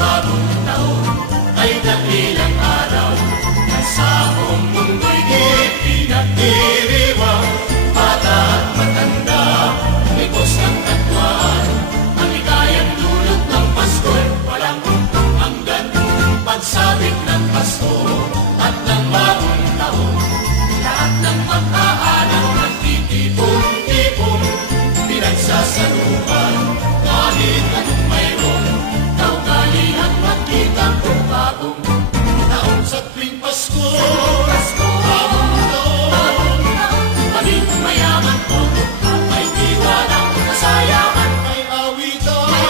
bagong taon ay dakilang araw na sa buong mundo'y di pinagdiriwang. Bata at matanda, libos ng katwaan, ang ligayang dulot ng Pasko'y walang hanggan. Pagsabit ng Pasko at ng bagong taon, lahat ng mag-aaral nagtitipon-tipon, pinagsasaluhan kahit anong mayroon. Kaugalian magkita kung bagong taon sa tuwing Pasko. Bagong taon, maging mayaman po at may tiwalang kasayahan. May awitan, may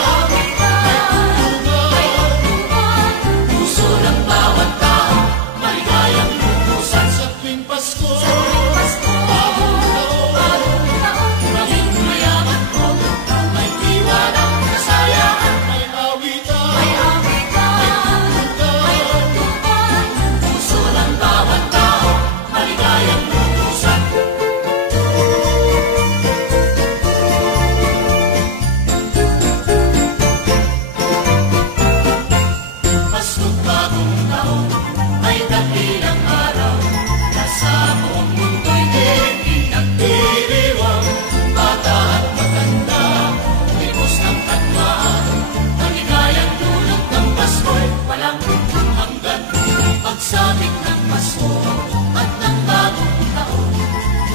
tugtugan, puso ng bawat tao, maligayang lubusan sa tuwing Pasko. Bagong taon, maging mayaman po at may tiwalang kasayahan. May awitan, may tugtugan, puso ng bawat tao, maligayang lubusan. Pasko't bagong taon ay dakilang araw na sa buong mundo'y di pinagdiriwang. Bata at matanda, libos ng katwaan, ang ligayang dulot ng Pasko'y walang hanggan. Pagsabit ng Pasko at ng bagong taon,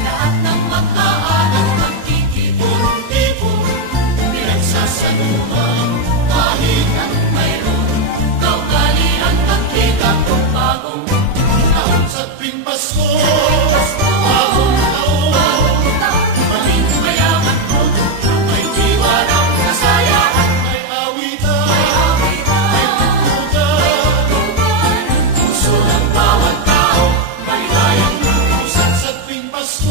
lahat ng mag-aaral magtitipon-tipon, pinagsasaluhan kahit anong mayroon. Kaugalian magkita kung bagong taon sa tuwing Pasko. Bagong taon, maging mayaman po, may tiwalang kasayahan. May awitan, may tugtugan, puso ng bawat tao, maligayang lubusan sa tuwing Pasko.